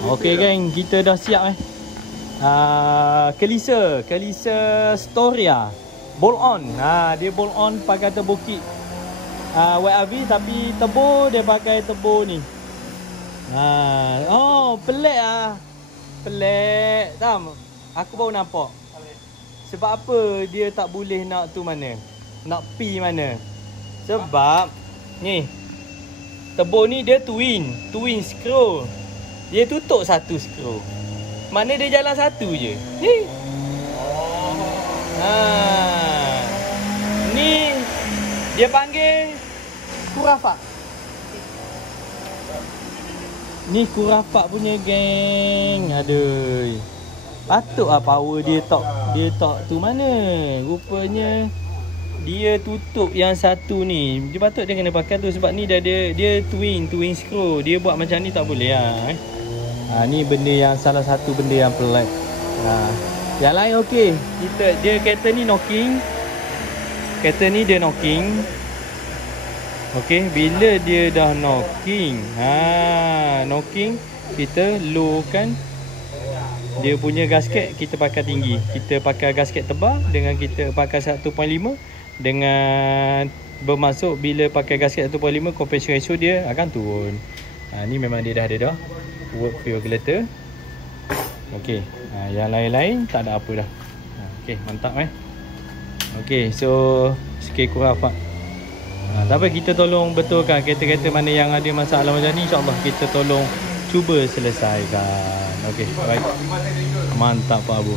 Okey geng, kita dah siap Kelisa Storia bolt on. Dia bolt on pakai turbo kit YRV, tapi turbo dia pakai turbo ni. Oh, pelik pelik. Tam, aku baru nampak. Sebab apa dia tak boleh nak tu mana? Nak P mana? Sebab ni turbo ni dia twin screw. Dia tutup satu skru. Mana dia jalan satu je. Ni. Ni dia panggil Kurafak. Ni Kurafak punya geng. Aduh. Patutlah power dia tak tu mana. Rupanya dia tutup yang satu ni. Dia patut dia kena pakai tu sebab ni dah dia twin screw. Dia buat macam ni tak boleh ni benda yang salah satu benda yang pelik. Yang lain okey. Dia kereta ni knocking. Kereta ni dia knocking. Okey, bila dia dah knocking, knocking, kita lowkan dia punya gasket, kita pakai tinggi. Kita pakai gasket tebal dengan kita pakai 1.5 dengan bermaksud bila pakai gasket 1.5 compression ratio dia akan turun. Ni memang dia dah ada work regulator. Okey, yang lain-lain tak ada apa dah. Okey, mantap Okey, so sikit kurang apa. Tapi kita tolong betulkan kereta-kereta mana yang ada masalah macam ni, insya-Allah kita tolong cuba selesaikan. Okey, baik. Mantap Pak Abu.